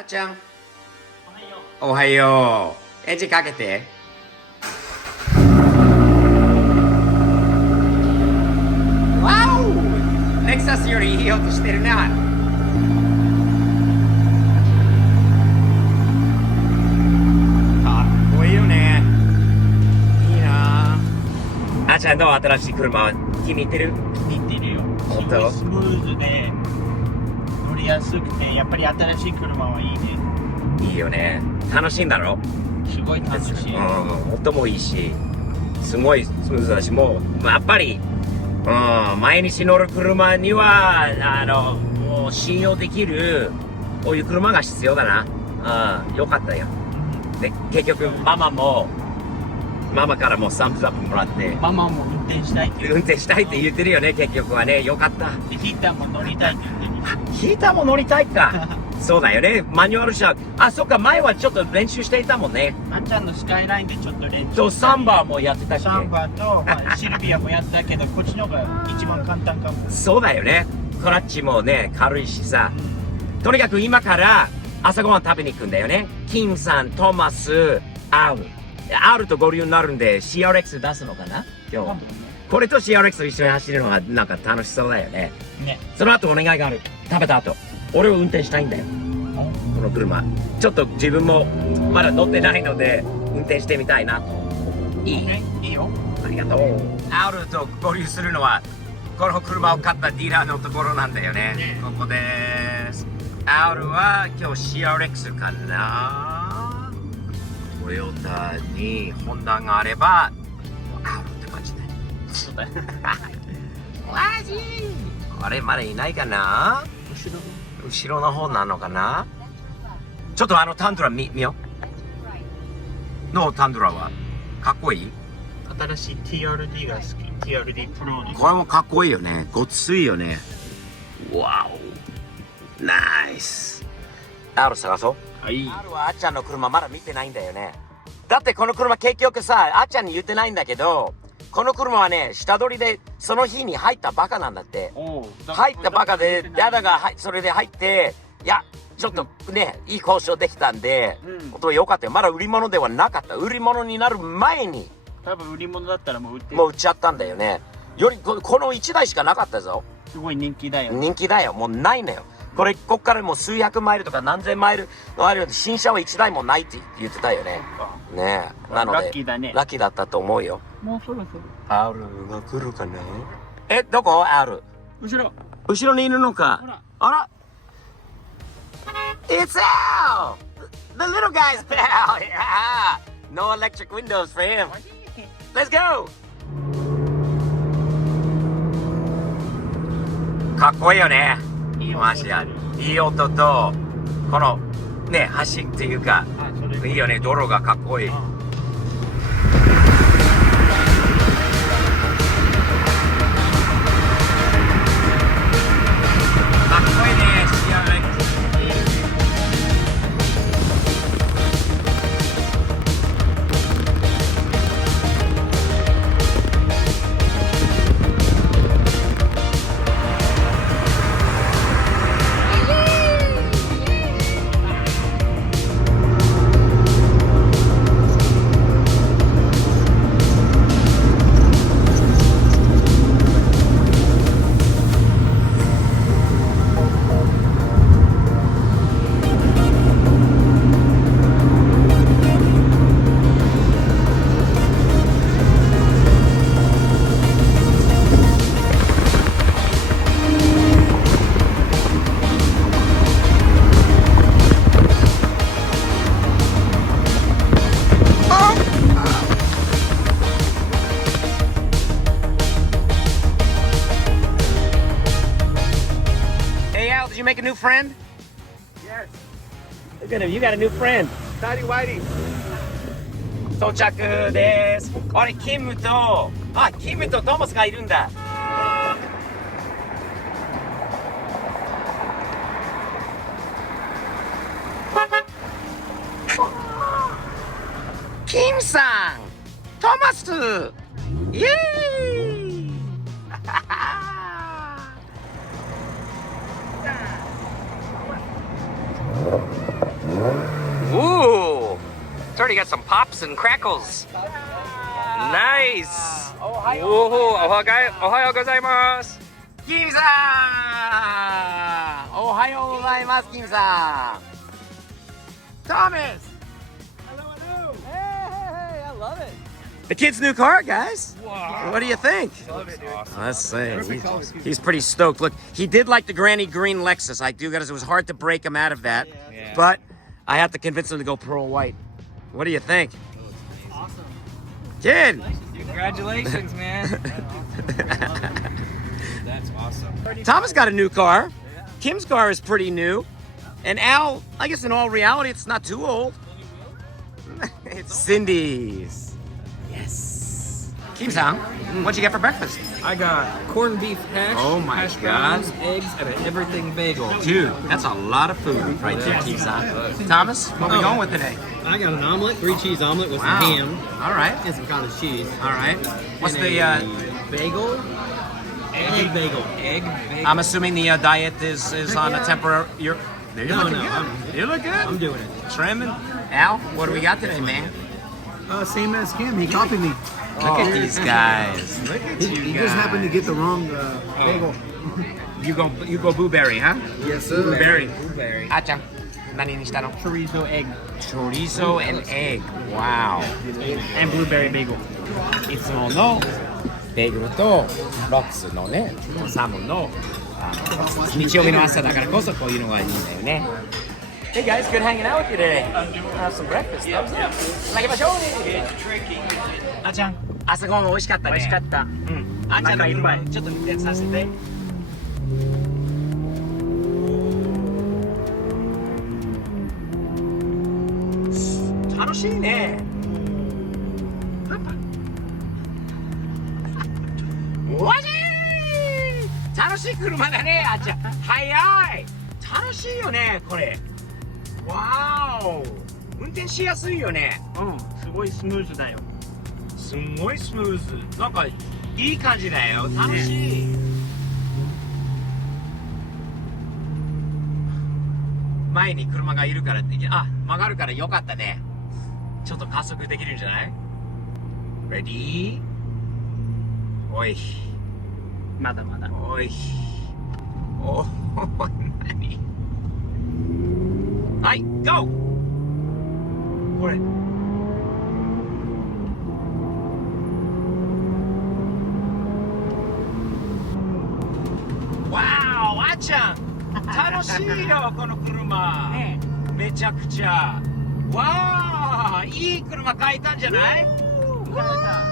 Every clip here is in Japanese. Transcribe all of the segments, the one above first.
あっちゃん。おはよう。エンジンかけて。わお！レクサスよりいい音してるな。かっこいいよね。いいな。あっちゃんの新しい車気に入ってる？気に入ってるよ。本当？スムーズで乗りやすくて、やっぱり新しい車はいいね。いいよね。楽しいんだろ？すごい楽しい。音もいいし、すごいスムーズだし、もうやっぱり、毎日乗る車にはもう信用できるこういう車が必要だな。よかったよ。で結局ママからもサムズアップもらって、ママも運転したいって運転したいって言ってるよね。結局はね、よかった。でヒーターも乗りたいって言ってる。ヒーターも乗りたいか。そうだよね。マニュアル車。あ、そっか、前はちょっと練習していたもんね。あっちゃんのスカイラインでちょっと練習。と、サンバーもやってたっけ？サンバーと、シルビアもやったけど、こっちの方が一番簡単かも。そうだよね。クラッチもね、軽いしさ。とにかく今から朝ごはん食べに行くんだよね。キムさん、トマス、R と合流になるんで CRX 出すのかな今日。これと CRX と一緒に走るのがなんか楽しそうだよね。その後お願いがある。食べた後。俺を運転したいんだよ。この車。ちょっと自分もまだ乗ってないので、運転してみたいなと。いい？いいよ。ありがとう。R と合流するのは、この車を買ったディーラーのところなんだよね。ここです。R は今日 CRX かな。トヨタにホンダがあれば R って感じで。そうだよ。マジ？あれまだいないかな。後ろの方なのかな。ちょっとタンドラ見よう。のタンドラはかっこいい。新しい TRD が好き。TRD プロで。これもかっこいいよね。ごついよね。わお。ナイス。R 探そう。はい。R はあっちゃんの車まだ見てないんだよね。だってこの車結局さ、あっちゃんに言ってないんだけど、この車はね、下取りでその日に入ったバカなんだって。入ったバカで、ダダがそれで入って、いや、ちょっとね、いい交渉できたんで、本当よかったよ。まだ売り物ではなかった。売り物になる前に。多分売り物だったらもう売っちゃったんだよね。この1台しかなかったぞ。すごい人気だよ。人気だよ。もうないのよ。こっからもう数百マイルとか何千マイルのあるようで、新車は1台もないって言ってたよね。ねえ。なので、ラッキーだね。ラッキーだったと思うよ。もうそろそろ。R が来るかな。どこ R？ 後ろにいるのか。あら。It's Al! The little guy's pal! Yeah! No electric windows for him. Let's go! かっこいいよね。マジで。いい音と、この、ね、橋っていうか、いいよね、道路がかっこいい。かっこいいね、CRX。Did you make a new friend? Yes. Look at him, you got a new friend. Tidy Whitey. 到着です。あれ、キムとトマスがいるんだ。キムさん、トマス、イエーイ。already got some pops and crackles. Nice. Ohio. Ohio gozaimasu. キムさん、おはようございます、キムさん。Thomas. Hello, hello. Hey, I love it. The kid's new car, guys. Wow. What do you think? Love it, dude. Let's see. He's pretty stoked. Look, he did like the granny green Lexus. I do, guys. It was hard to break him out of that, Yeah. but I have to convince him to go pearl white. What do you think, Awesome. kid? Congratulations, man. That's awesome. Thomas got a new car. Kim's car is pretty new, and Al, I guess in all reality, it's not too old. It's Cindy's. Yes. Kim-san, what'd you get for breakfast? I got corned beef hash, Oh my hash God. browns, eggs, and an everything bagel. Dude, that's a lot of food right there, Kim-san. Thomas, what are we going with today? I got an omelet, 3-cheese omelet with Wow. some ham All right. and some cottage cheese. All right. What's And the? a bagel? Egg bagel. Egg bagel. I'm assuming the diet is on a temporary. You're. You're No, looking no, good. You look good. I'm doing it. Trimming. Al, what do we got today, man? Same as Kim. He copied me. Look at these guys. Look at you He guys. just happened to get the wrong bagel. You go blueberry, huh? Yes, sir. Blueberry. Blueberry. Ah-chan, 何にしたの? Chorizo egg Chorizo and egg. Wow. and blueberry bagel. いつものベーグルとロックスのね、サーモンの日曜日の朝だからこそこういうのがいいんだよね。Hey guys, good hanging out with you today. Have some breakfast. Thumbs up. 投げましょう。あちゃん、朝ごはん美味しかったね。美味しかった。うん。あんちゃんの車ちょっと運転させて。楽しいね。わじー楽しい車だね、あっちゃん。早い。楽しいよね、これ。わーお。運転しやすいよね。うん、すごいスムーズだよ。すんごいスムーズ。なんかいい感じだよ。楽しい。前に車がいるからって、あ、曲がるからよかったね。ちょっと加速できるんじゃない？ Ready？ おい。まだまだ。おい。お何？はい、GO！ これ。わーお、あっちゃん楽しいよ、この車。ねめちゃくちゃ。わーいい車買えたんじゃない？わ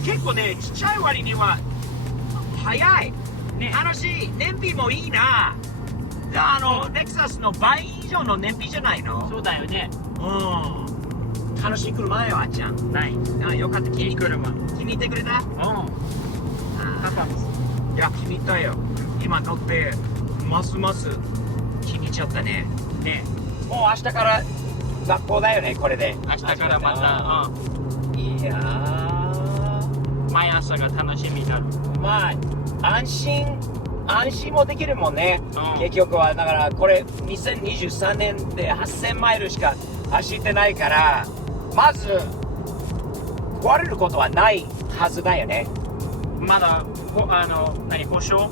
ー結構ね、ちっちゃい割には早い。ね楽しい。燃費もいいな。レクサスの倍以上の燃費じゃないの？そうだよね。うん。楽しい車よ、あっちゃん。ない。あ、よかった。いい車。気に入ってくれた？うん。パパいや、気に入ったよ。今乗って、ますます気に入っちゃったね。ね。もう明日から学校だよね、これで。明日からまた、いやー、毎朝が楽しみだ。まあ、安心もできるもんね。うん結局は、だからこれ、2023年で8000マイルしか走ってないから、まず、壊れることはないはずだよね。まだ、保証？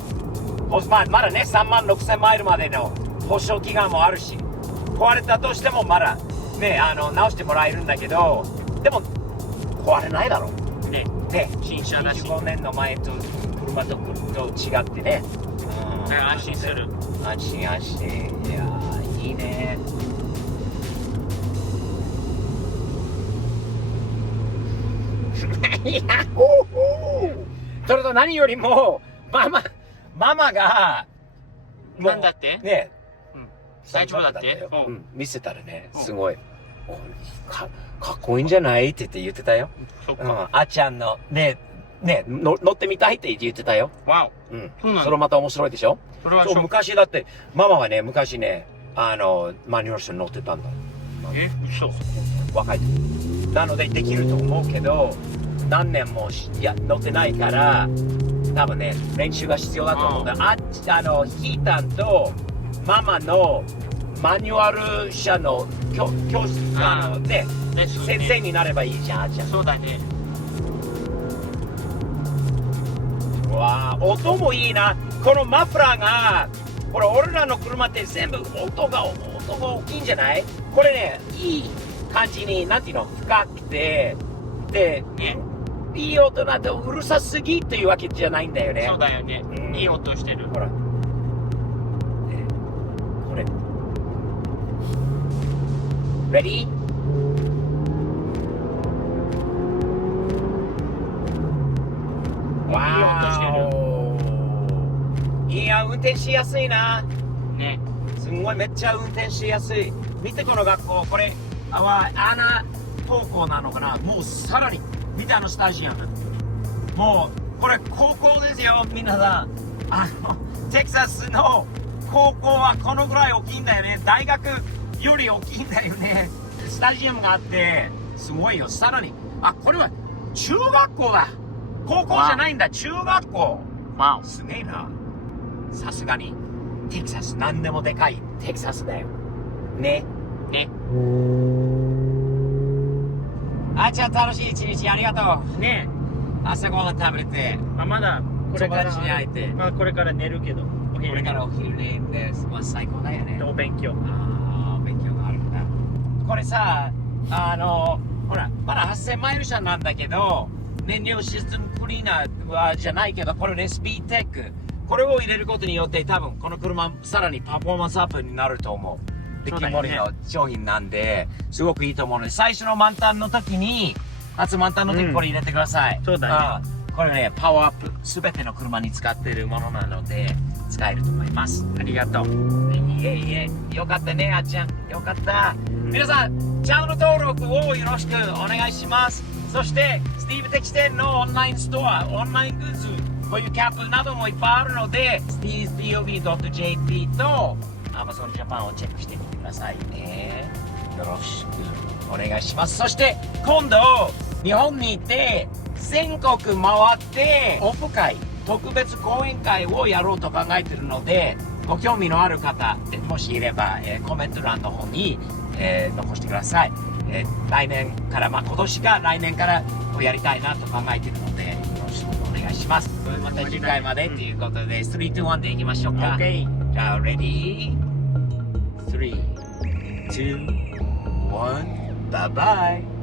まだね、3万6000マイルまでの保証期間もあるし、壊れたとしてもまだね、直してもらえるんだけど、でも壊れないだろう。ね。ね、新車だし。 25年の前と車と違ってね。だから安心する。安心。いやー、いいね。いやそれと何よりも、ママが、もうなんだってね、うん大丈夫だってようん見せたらね、すごい、かっこいいんじゃないって言ってたよ。そっか。うん、あちゃんの、乗ってみたいって言ってたよ。わうん。そうなんだそれまた面白いでしょ？そう、お。それはショック。昔だって、ママがね、昔ね、マニュアル車に乗ってたんだ。嘘。若い時。なのでできると思うけど、何年も乗ってないから、多分ね、練習が必要だと思うんだ。ヒータンとママのマニュアル車の教室ね、ですね先生になればいいじゃん、あーちゃん。そうだね。わあ、音もいいな。このマフラーが、これ俺らの車って全部音が大きいんじゃない？これね、いい感じに、なんていうの、深くて、で、ね。いい音なんてうるさすぎっていうわけじゃないんだよね。そうだよね。うんいい音してる。ほら。ねこれ。Ready? いい音してる。いや、運転しやすいな。ね。すんごいめっちゃ運転しやすい。見てこの学校、これは穴高校なのかな。もうさらに見てあのスタジアム。もうこれ高校ですよ、皆さん。テキサスの高校はこのぐらい大きいんだよね。大学より大きいんだよね。スタジアムがあってすごいよ。さらにこれは中学校だ。高校じゃないんだ、中学校。わすげえな。さすがにテキサス、何でもでかいテキサスだよね。お。ね。あーちゃん、楽しい一日ありがとね。う。朝ごはん食べて、まだこれから友達に会えて、これから寝るけど。おこ昼れからお昼寝です。まあ最高だよね。お勉強。勉強があるんだ。これさ、ほら、まだ8000マイル車なんだけど、燃料システムクリーナーはじゃないけど、これね、スピーテック。これを入れることによって多分この車さらにパフォーマンスアップになると思う。で、そうだよねキモリの商品なんで、すごくいいと思うので、最初の満タンの時に、初満タンの時これ入れてください。そうだね。これね、パワーアップ、すべての車に使っているものなので、使えると思います。ありがとう。いえいえ、よかったね、あっちゃん。よかった。皆さん、チャンネル登録をよろしくお願いします。そして、スティーブ的店のオンラインストア、オンライングッズ、こういうキャップなどもいっぱいあるので、stevepov.jp と Amazon Japan をチェックしてみてくださいね。よろしくお願いします。そして、今度、日本に行って、全国回ってオフ会、特別講演会をやろうと考えているので、ご興味のある方、もしいれば、コメント欄の方に、残してください。来年から、今年か来年からやりたいなと考えているので、よろしくお願いします。また次回までということで、3、2、1でいきましょうか。OK。じゃあ、ready? 3、2、1、bye bye.